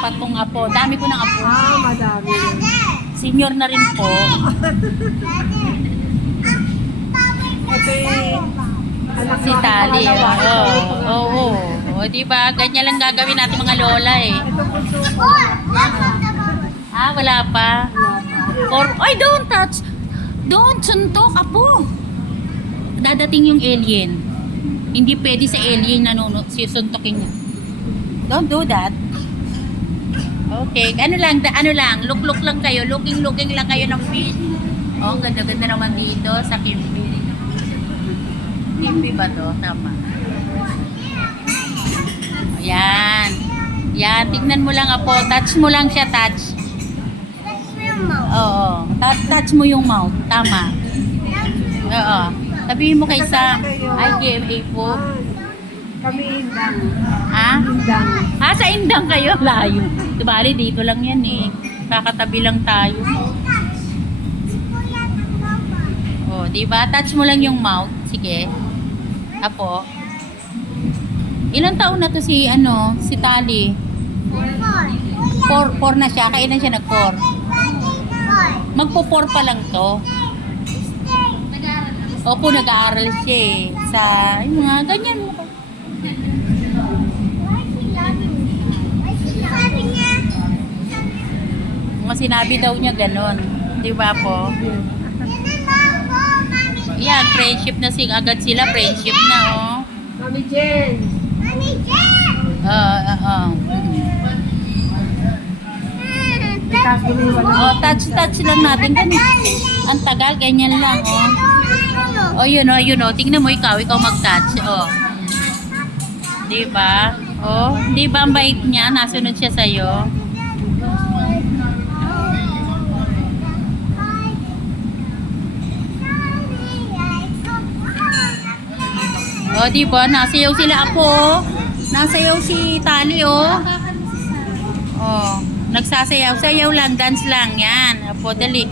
apat kong apo. Dami ko ng apo. Ah, madami. Senior na rin po. Ito Si Tali. Oo. Oo. Oo. O, di ba? Ganyan lang gagawin natin mga lola eh. Ito bunso ko. Ah, wala pa. Or, ay, don't touch. Don't suntok, apo. Dadating yung alien. Hindi pwede sa alien na nuno, sisuntokin niya. Don't do that. Okay, ano lang, ano lang, look-look lang kayo, looking-looking lang kayo ng fish. Oh, ganda-ganda naman dito sa Kimby. Kimby ba to? Tama. Yan. Yan, tignan mo lang apo. Touch mo lang siya, touch. Oo. Touch, touch mo yung mouth. Tama. Oo. Sabihin mo kay Sam, GMA po. Kami indang. Ha? Indang. Ah, sa Indang kayo? Layo. Bali, dito lang yan eh. Kakatabi lang tayo. Oh, di ba? Touch mo lang yung mouth. Sige. Apo. Ilang taon na to si, ano, si Tali? Four, four na siya. Kailan siya nag-four? Magpo-four pa lang to. Opo, nag-aaral siya eh. Sa, yung mga ganyan mo. Mga sinabi daw niya ganon. Di ba po? Yan, friendship na sing agad sila. Friendship na, oh. Mami Jen. Oo, oo. Ikakiliwan Oh, touch, touch lang natin. Ang tagal, ganyan lang, oh. Oh, yun, oh, yun, oh. Tingnan mo ikaw, ikaw mag-touch, oh. Di ba? Oh, di ba ang bait niya? Nasunod siya sa'yo. Oh, di ba? Nasayaw sila ako. oh. Nasayaw si Tali, oh. Oh, nagsasayaw. Sayaw lang, dance lang. Yan. Apo, dali.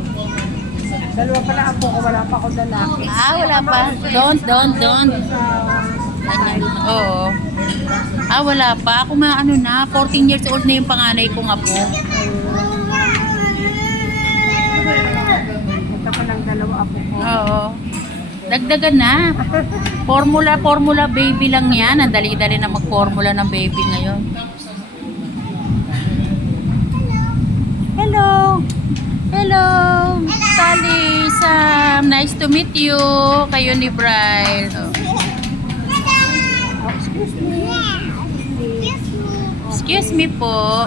Dalawa pala apo ko, wala pa akong lalaki. Ah, wala pa. Don't, don't, don't. Oo. Ah, wala pa. Ako mga ano na, 14 years old na yung panganay kong apo. Ito pa lang dalawa apo ko. Oo. Dagdagan na. Formula, formula baby lang yan. Ang dali-dali na mag-formula ng baby ngayon. Hello! Hello! Tali, Sam. Nice to meet you. Kayo ni Bride. Oh. Excuse me. Excuse. Excuse me po.